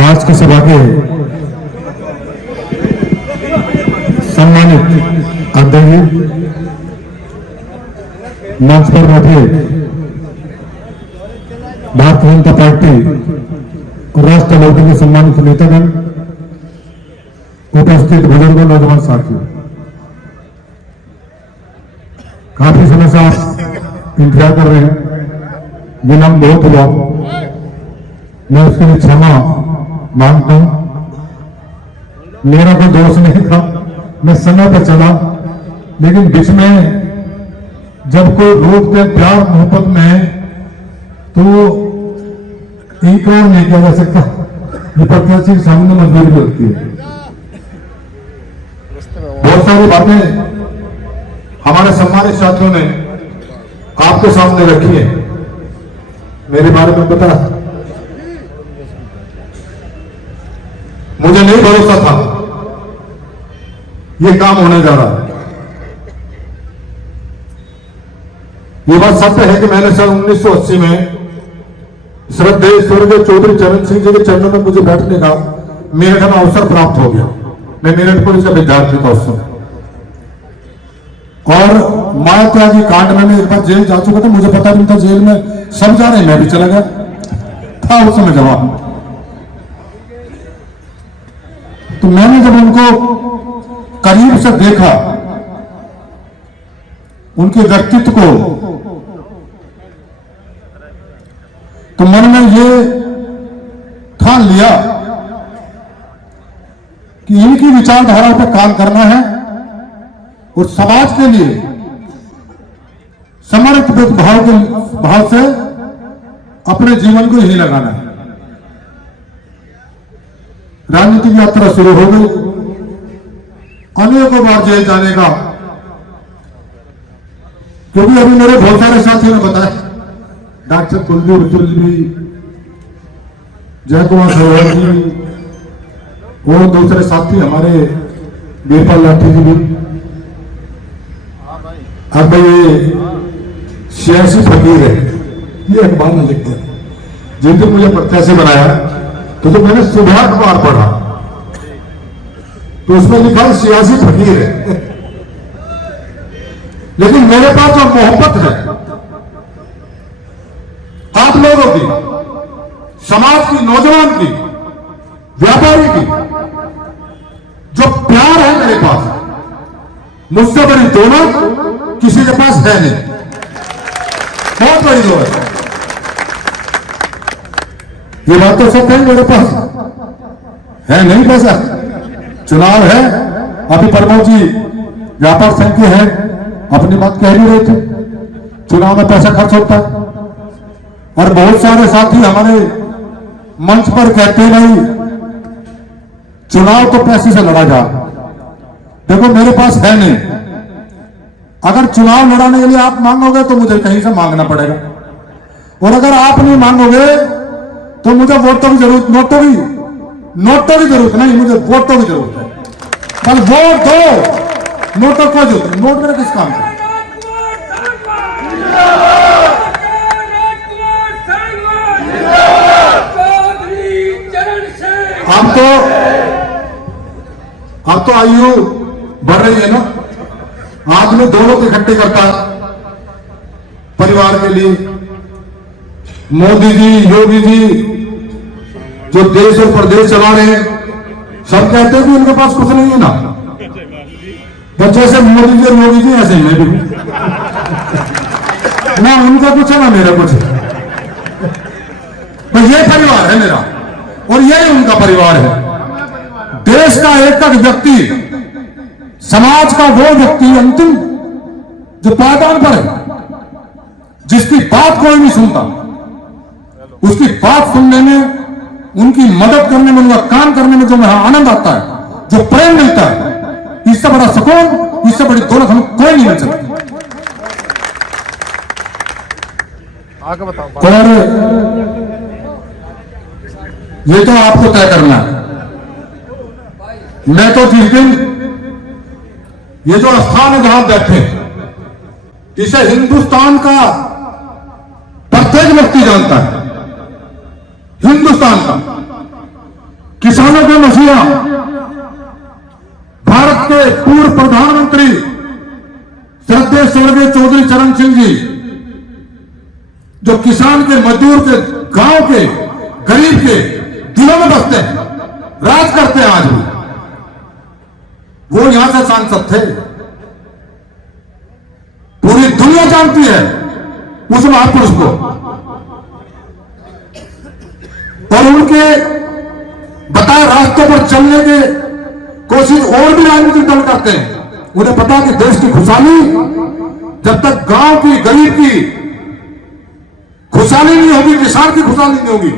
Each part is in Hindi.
आज की सभा के सम्मानित अध्यक्ष, मंच पर बैठे भारतीय जनता पार्टी और राष्ट्र लोकदल के सम्मानित नेतागण, उपस्थित बुजुर्गों, नौजवान साथियों, काफी समय से आप इंतजार कर रहे हैं, विलंब बहुत हुआ, मैं उसके लिए क्षमा मांगता हूं। मेरा कोई दोष नहीं था, मैं समय पर चला, लेकिन बीच में जब कोई रोक दे प्यार मोहब्बत में तो इनकार नहीं किया जा सकता। प्रत्याशी के सामने मजबूरी भी होती है। बहुत सारी बातें हमारे सम्मानित साथियों ने आपके सामने रखी है। मेरे बारे में पता, मुझे नहीं भरोसा था ये काम होने जा रहा है। ये बात सत्य है कि मैंने सन 1980 में श्रद्धेय स्वर्गीय चौधरी चरण सिंह जी के चरणों में मुझे बैठने का मेरठ में अवसर प्राप्त हो गया। मैं मेरठ पुलिस का विद्यार्थी था उस समय, और माया त्यागी कांड में मैं एक बार जेल जा चुका था। मुझे पता नहीं था जेल में सब जा रहे, मैं भी चला गया था उस समय जवाब। तो मैंने जब उनको करीब से देखा, उनके व्यक्तित्व को, तो मन में ये ठान लिया कि इनकी विचारधारा पर काम करना है और समाज के लिए समर्पित भाव से अपने जीवन को यही लगाना है। राजनीतिक यात्रा शुरू हो गई, अनेकों बार जेल जाने का, क्योंकि अभी मेरे बहुत सारे साथियों ने बताया, डॉक्टर कुलदीप रुद्र जी, जय कुमार सरोवर जी और दूसरे साथी हमारे वीरपाल लाठी जी भी। अब ये सियासी फकीर है, ये अखबार में लिखते हैं। जिस दिन मुझे प्रत्याशी बनाया तो मैंने सुबह अखबार पढ़ा तो उसमें लिखा है सियासी फकीर है। लेकिन मेरे पास जो मोहब्बत है आप लोगों की, समाज की, नौजवान की, व्यापारी की, जो प्यार है मेरे पास, मुझसे बड़ी दौलत किसी के पास है नहीं। बहुत बड़ी दौलत, ये बात तो सत्य है, मेरे पास है नहीं पैसा। चुनाव है, अभी प्रमोद जी व्यापार संघ के हैं, अपनी बात कह ही रहे थे, चुनाव में पैसा खर्च होता है। और बहुत सारे साथी हमारे मंच पर कहते हैं भाई चुनाव तो पैसे से लड़ा जा। देखो मेरे पास है नहीं, अगर चुनाव लड़ाने के लिए आप मांगोगे तो मुझे कहीं से मांगना पड़ेगा, और अगर आप नहीं मांगोगे तो मुझे वोटों की जरूरत, नोटों की जरूरत नहीं, मुझे वोटों की जरूरत है। पर वोट दो, नोटों को जरूरत, नोट मेरे किस काम का? अब तो आयु बढ़ रही है ना, आदमी दोनों को इकट्ठे करता परिवार के लिए। मोदी जी, योगी जी जो देश और प्रदेश चला रहे हैं, सब कहते हैं कि उनके पास कुछ नहीं है ना, तो जैसे मोदी जी और योगी जी ऐसे ही मैं भी ना, उनका कुछ है ना मेरा कुछ है। तो ये परिवार है मेरा और यही उनका परिवार है। देश का एक एक व्यक्ति, समाज का वो व्यक्ति अंतिम जो पायदान पर है, जिसकी बात कोई नहीं सुनता, उसकी बात सुनने में, उनकी मदद करने में, उनका काम करने में जो आनंद आता है, जो प्रेम मिलता है, इससे बड़ा सुकून, इससे बड़ी दौलत हमें कोई नहीं मिल सकती। आगे बताओ। और ये तो आपको तय करना है। मैं तो जिस दिन ये जो स्थान है जहां बैठे, इसे हिंदुस्तान का प्रत्येक व्यक्ति जानता है, हिंदुस्तान का किसानों का मसीहा, भारत के पूर्व प्रधानमंत्री श्रद्धेय स्वर्गीय चौधरी चरण सिंह जी, जो किसान के, मजदूर के, गांव के, गरीब के दिलों में बसते हैं, राज करते हैं आज भी, वो यहां से सांसद थे। पूरी दुनिया जानती है उस महापुरुष को, और उनके बताए रास्तों पर चलने की कोशिश और भी राजनीतिक दल करते हैं। उन्हें पता कि देश की खुशहाली, जब तक गांव की, गरीब की खुशहाली नहीं होगी, किसान की खुशहाली नहीं होगी,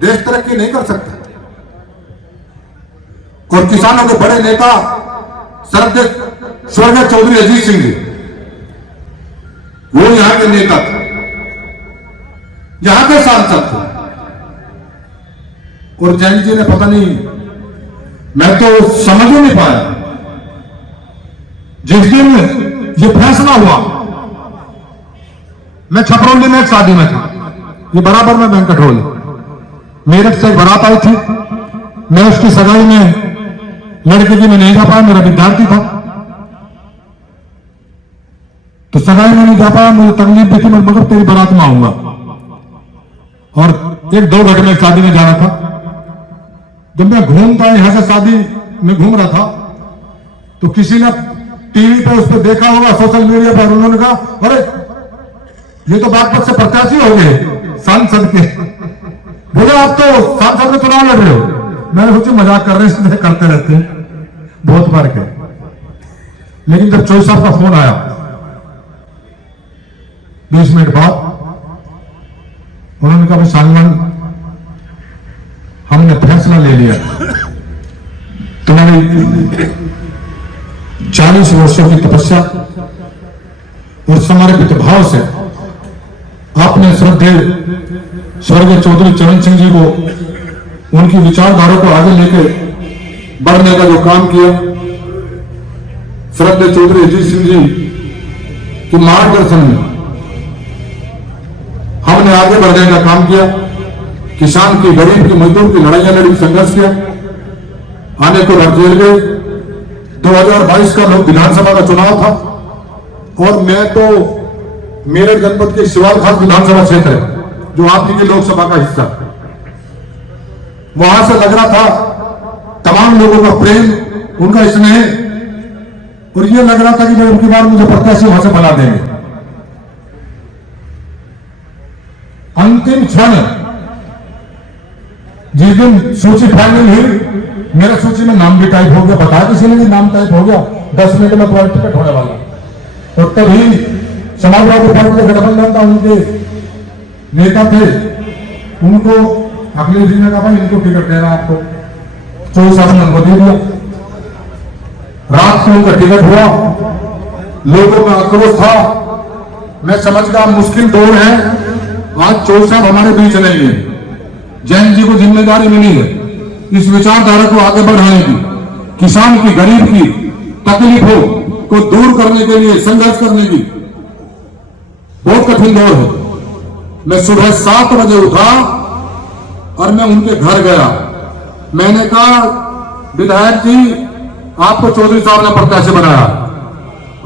देश तरक्की नहीं कर सकता। और किसानों के बड़े नेता श्रद्धेय स्वर्गीय चौधरी अजीत सिंह जी, वो यहां के नेता थे, यहां के सांसद थे। और जैन जी ने पता नहीं, मैं तो समझ ही नहीं पाया, जिस दिन ये फैसला हुआ, मैं छपरौली में एक शादी में था, ये बराबर में वेंकट हॉल, मेरठ से एक बारात आई थी, मैं उसकी सगाई में लड़के की मैं नहीं जा पाया, मेरा विद्यार्थी था, तो सगाई में नहीं जा पाया, मुझे तकलीफ भी थी, मगर तेरी बारात में आऊंगा। और एक 2 घंटे में शादी में जाना था। जब मैं घूमता यहां से शादी में घूम रहा था, तो किसी ने टीवी पे उस पर देखा होगा, सोशल मीडिया पर, उन्होंने कहा अरे ये तो बागपत से प्रत्याशी हो गए सांसद के, बोले आप तो सांसद के चुनाव लड़ रहे हो। मैंने सोचा मजाक कर रहे हैं, करते रहते हैं, बहुत बार के। लेकिन जब चौधरी साहब का फोन आया 20 मिनट बाद, उन्होंने कहा सालमान, हमने फैसला ले लिया, तुम्हारी 40 वर्षों की तपस्या और समर्पित भाव से आपने श्रद्धेय स्वर्गीय चौधरी चरण सिंह जी को, उनकी विचारधारा को आगे लेके बढ़ने का जो काम किया, श्रद्धेय चौधरी अजीत सिंह जी के मार्गदर्शन में हमने आगे बढ़ने का काम किया। किसान की, गरीब की, मजदूर की लड़ाइयां लड़ी, संघर्ष किया, आने को लड़ जेल गए। 2022 का विधानसभा का चुनाव था, और मैं तो मेरठ जनपद के शिवाल खास विधानसभा क्षेत्र है, जो आप ही की लोकसभा का हिस्सा, वहां से लग रहा था तमाम लोगों का प्रेम, उनका स्नेह, और ये लग रहा था कि वो उनकी बार मुझे प्रत्याशी वहां से बना देंगे। अंतिम क्षण जिस दिन सूची फाइनल हुई, मेरा सूची में नाम भी टाइप हो गया, बताया किसी ने नाम टाइप हो गया, 10 मिनट में कोई टिकट होने वाला, और तभी समाजवादी पार्टी का गठबंधन था, उनके नेता थे, उनको अखिलेश जी ने कहा भाई इनको टिकट देना आपको, 24 साल में उनको दे दिया। रात को उनका टिकट हुआ, लोगों में आक्रोश था। मैं समझ गया मुश्किल दौर है, आज चौधरी साहब हमारे बीच नहीं है, जैन जी को जिम्मेदारी मिली है इस विचारधारा को आगे बढ़ाने की, किसान की, गरीब की तकलीफों को दूर करने के लिए संघर्ष करने की। बहुत कठिन दौर है। मैं सुबह 7 बजे उठा और मैं उनके घर गया। मैंने कहा विधायक जी, आपको चौधरी साहब ने प्रत्याशी बनाया,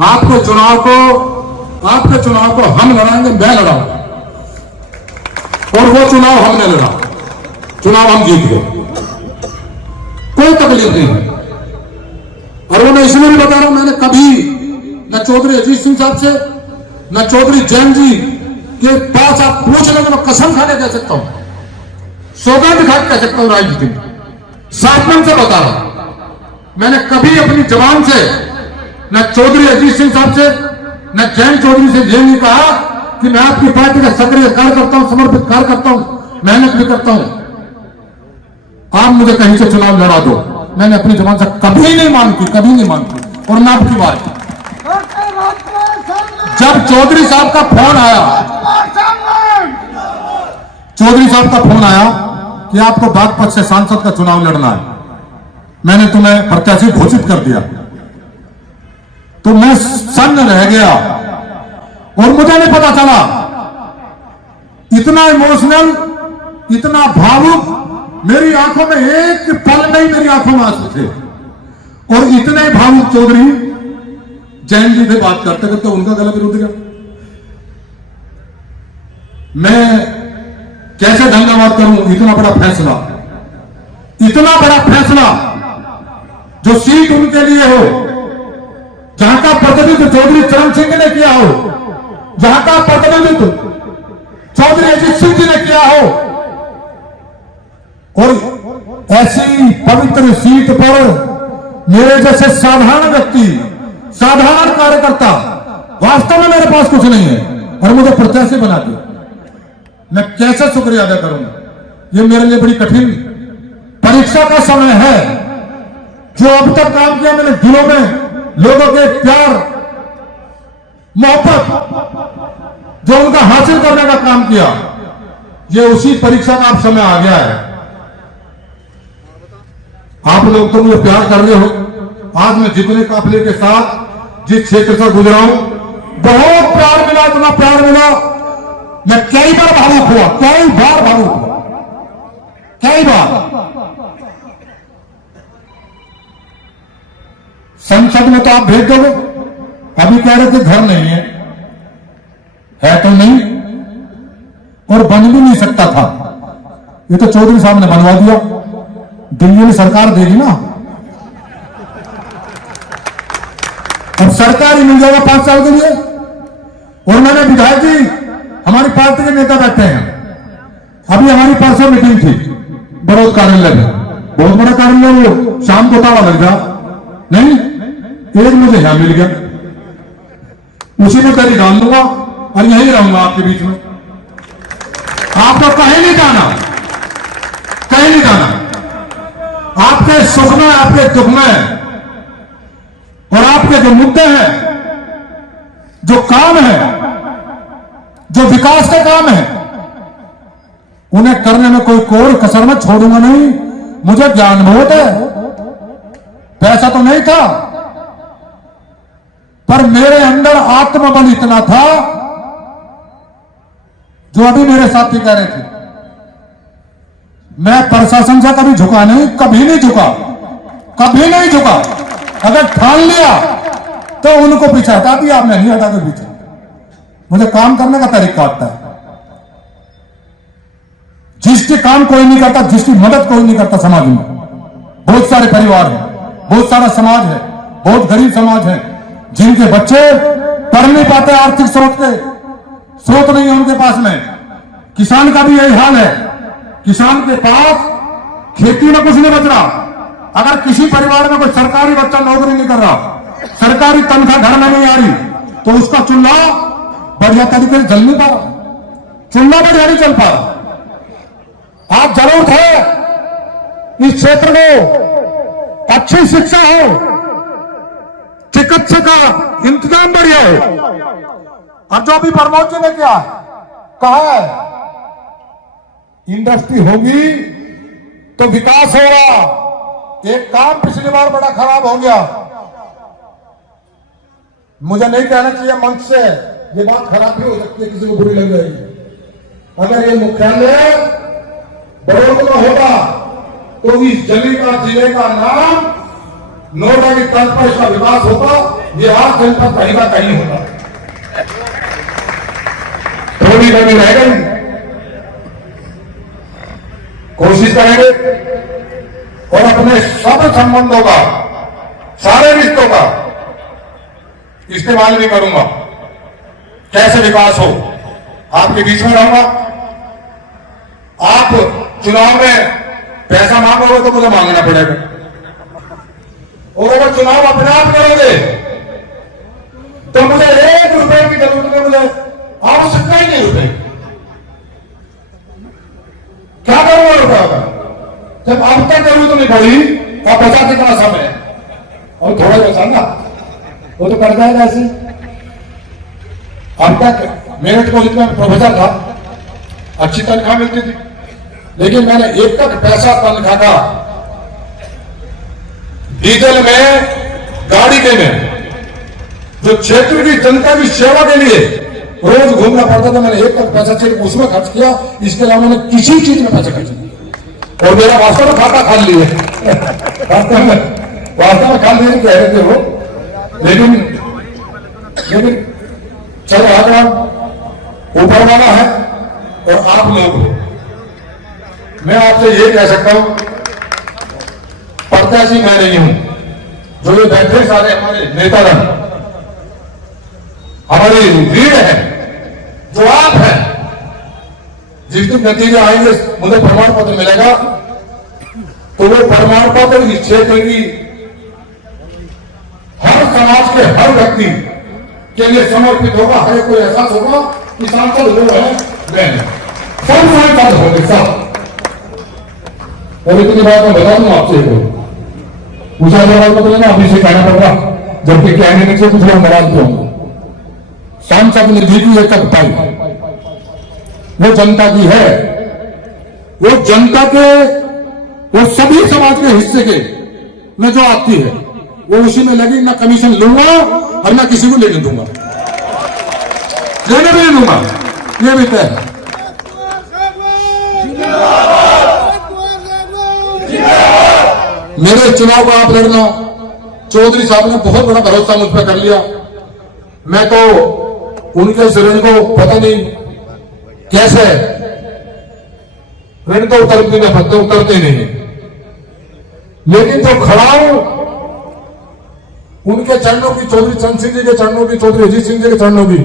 आपके चुनाव को हम लड़ाएंगे, मैं लड़ाऊंगा, और वो चुनाव हमने लड़ा, चुनाव हम जीत गए, कोई तकलीफ नहीं है। और वो मैं इसलिए भी बता रहा हूं, मैंने कभी न चौधरी अजीत सिंह साहब से, न चौधरी जैन जी के पास आप पूछ लेंगे, मैं कसम खाने कह सकता हूं, सौगंध खा कह सकता हूं, राजनीति में साफमन से बता रहा हूं, मैंने कभी अपनी जबान से न चौधरी अजीत सिंह साहब से, न जैन चौधरी से ये नहीं कहा कि मैं आपकी पार्टी का सक्रिय कार्य करता हूं, समर्पित कार्य करता हूं, मेहनत भी करता हूं, आप मुझे कहीं से चुनाव लड़ा दो। मैंने अपनी जबान से कभी नहीं मांगी, कभी नहीं मांगी। और ना आपकी बात, जब चौधरी साहब का फोन आया, चौधरी साहब का फोन आया कि आपको बागपत से सांसद का चुनाव लड़ना है, मैंने तुम्हें प्रत्याशी घोषित कर दिया, तो मैं सन्न रह गया। और मुझे नहीं पता चला इतना इमोशनल, इतना भावुक, मेरी आंखों में एक पल में ही मेरी आंखों में आंसू थे। और इतने भावुक चौधरी जैन जी से बात करते करते उनका गला भी रुक गया। मैं कैसे धन्यवाद करूं इतना बड़ा फैसला, इतना बड़ा फैसला जो सीट उनके लिए हो, जहां का प्रतिनिधित्व चौधरी चरण सिंह ने किया हो, जहां का प्रतिनिधित्व चौधरी अजीत सिंह जी ने किया हो, और ऐसी पवित्र सीट पर मेरे जैसे साधारण व्यक्ति, साधारण कार्यकर्ता, वास्तव में मेरे पास कुछ नहीं है और मुझे प्रत्याशी बना दिया, मैं कैसे शुक्रिया अदा करूंगा। ये मेरे लिए बड़ी कठिन परीक्षा का समय है। जो अब तक काम किया मैंने, दिलों में लोगों के प्यार मोहब्बत जो उनका हासिल करने का काम किया, ये उसी परीक्षा का अब समय आ गया है। आप लोग तो मुझे प्यार कर रहे हो। आज मैं जितने काफिले के साथ जिस क्षेत्र से गुजरा हूं, बहुत प्यार मिला, इतना प्यार मिला, मैं कई बार भावुक हुआ, कई बार भावुक हुआ, कई बार। संसद में तो आप भेज दोगे, अभी कह रहे थे घर नहीं है तो नहीं, और बन भी नहीं सकता था। ये तो चौधरी साहब ने बनवा दिया, दिल्ली में सरकार देगी ना, अब सरकार ही मिल जाएगा 5 साल के लिए। और मैंने विधायक जी, हमारी पार्टी के नेता बैठे हैं, अभी हमारी परसों मीटिंग थी बड़ौद कार्यालय में, बहुत बड़ा कार्यालय, वो शाम को तावा लग जा नहीं, एक मुझे यहां मिल गया, उसी में कहीं डाल दूंगा और यहीं रहूंगा आपके बीच में। आपको कहीं नहीं जाना, कहीं नहीं जाना। आपके सुख में, आपके दुख में, और आपके जो मुद्दे हैं, जो काम है, जो विकास के काम है, उन्हें करने में कोई कोर कसर में छोड़ूंगा नहीं। मुझे ज्ञान बहुत है, पैसा तो नहीं था, पर मेरे अंदर आत्मबल इतना था, जो अभी मेरे साथी कह रहे थे, मैं प्रशासन से कभी झुका नहीं, कभी नहीं झुका, कभी नहीं झुका। अगर ठान लिया तो उनको पीछे हटा दिया, आपने नहीं हटा के पीछे। मुझे काम करने का तरीका आता है, जिसके काम कोई नहीं करता, जिसकी मदद कोई नहीं करता समाज में। बहुत सारे परिवार हैं, बहुत सारा समाज है, बहुत गरीब समाज है, जिनके बच्चे पढ़ नहीं पाते, आर्थिक स्रोत नहीं है उनके पास में। किसान का भी यही हाल है, किसान के पास खेती में कुछ नहीं बच रहा। अगर किसी परिवार में कोई सरकारी बच्चा नौकरी नहीं कर रहा, सरकारी तनख्वाह घर में नहीं आ रही, तो उसका चूल्हा बढ़िया तरीके से जल नहीं पा रहा, चूल्हा बढ़िया नहीं चल पा रहा। आप जरूरत है इस क्षेत्र में अच्छी शिक्षा हो, चिकित्सा का इंतजाम बढ़िया हो। और जो भी प्रमोद जी ने किया, कहा है इंडस्ट्री होगी तो विकास होगा। एक काम पिछली बार बड़ा खराब हो गया, मुझे नहीं कहना चाहिए मंच से, ये बात खराब भी हो सकती है, किसी को बुरी लग जाएगी। अगर ये मुख्यालय बड़ौद में होगा तो इस जिले का नाम नोएडा की तर्ज पर इसका विकास होगा, ये आज जनपद कहीं का कहीं होगा। थोड़ी कमी रह गई, कोशिश करेंगे और अपने सब संबंधों का, सारे रिश्तों का इस्तेमाल भी करूंगा। कैसे विकास हो, आपके बीच में रहूंगा। आप चुनाव में पैसा मांगोगे तो मुझे मांगना पड़ेगा, और अगर चुनाव अपने आप करोगे तो मुझे 1 रुपए की जरूरत नहीं, मुझे आवश्यकता ही नहीं रुपए। क्या करूंगा रुपया का, जब अब तक जरूरत नहीं पड़ी, अब बचा कितना समय है, और थोड़ा बचाना वो तो कर जाएगा ऐसे। अब तक मेरठ कॉलेज में प्रोफेसर था, अच्छी तनख्वाह मिलती थी, लेकिन मैंने एक तक पैसा तनख्वाह का डीजल में, गाड़ी में, जो क्षेत्र की जनता की सेवा के लिए रोज घूमना पड़ता था, मैंने 1 लाख पैसा सिर्फ उसमें खर्च किया, इसके अलावा मैंने किसी चीज में पैसे खर्च किए। और मेरा वास्तव में खाता खाल लिए वास्तव में खाल लिए कह रहे थे वो, लेकिन चलो आगे ऊपर वाला है और आप लोग, मैं आपसे ये कह सकता हूं, प्रत्याशी मैं नहीं हूं, जो ये बैठे सारे हमारे नेतागण, हमारी रीढ़ है, जो आप हैं, जिस दिन नतीजे आएंगे मुझे प्रमाण पत्र मिलेगा, तो वो प्रमाण पत्र इस क्षेत्र की हर समाज के हर व्यक्ति के लिए समर्पित होगा। हर कोई एहसास होगा कि सांसद वो है, मैं सब सांसद होंगे सब। और इतनी बात मैं बता दूं आपसे, को पूछा जवाब मतलब ना अभी से कहना पड़ता, जबकि कैंडिडेट से कुछ लोग नाराज क्यों होंगे। सांसद निधि की एक तक पाई, वो जनता की है, वो जनता के, वो सभी समाज के हिस्से के में जो आती है वो उसी में लगी। ना कमीशन लूंगा और ना किसी को लेने दूंगा, लेने भी नहीं दूंगा, ये भी तय है। मेरे चुनाव को आप लड़ना, चौधरी साहब ने बहुत बड़ा भरोसा मुझ पर कर लिया। मैं तो उनके इस ऋण को पता नहीं कैसे, ऋण तो उतरते नहीं, पत्ते उतरते नहीं, लेकिन जो खड़ा हूं उनके चरणों की, चौधरी चंद सिंह जी के चरणों की, चौधरी अजीत सिंह जी के चरणों की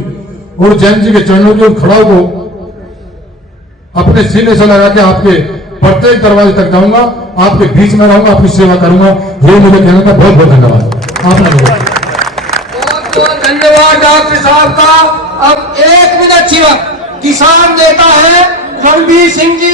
और जैन जी के चरणों की, खड़ाऊ को अपने सीने से लगा के आपके प्रत्येक दरवाजे तक जाऊंगा, आपके बीच में रहूंगा, आपकी सेवा करूंगा। ये मुझे कहने का बहुत बहुत धन्यवाद। आपने बहुत बहुत धन्यवाद डॉक्टर साहब का। अब 1 मिनट सिर्फ किसान नेता है रणबीर सिंह जी,